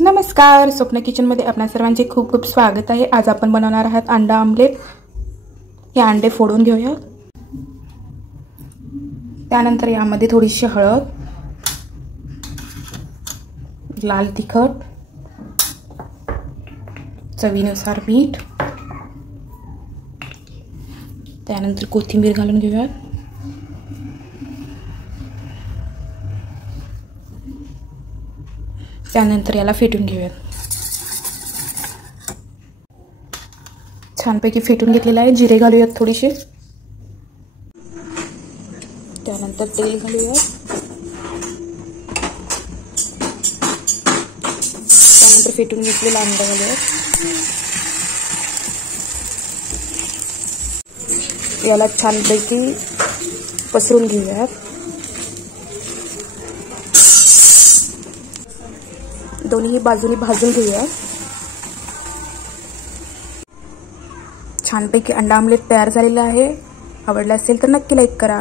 नमस्कार, स्वप्न किचनमध्ये आपणा सर्वांचे खूप खूप स्वागत आहे। आज आपण बनवणार आहात अंडा आमलेट। हे अंडे फोडून घेऊया। त्यानंतर यामध्ये थोडीशी हळद, लाल तिखट, चवीनुसार मीठ, त्यानंतर कोथिंबीर घालून घेऊया। त्यानंतर याला फेटून घेऊया। छानपैकी फेटून घेतलेला आहे। जिरे घालूयात थोडीशी, त्यानंतर तेल घालूया, त्यानंतर फेटून घेतलेला अंडा घालूया। याला छानपैकी पसरून घेऊया। दोन्ही बाजूनी भाजून घेऊया। छानपैकी अंडा आमलेट तयार झालेला आहे। आवडला असेल तर नक्की लाईक करा।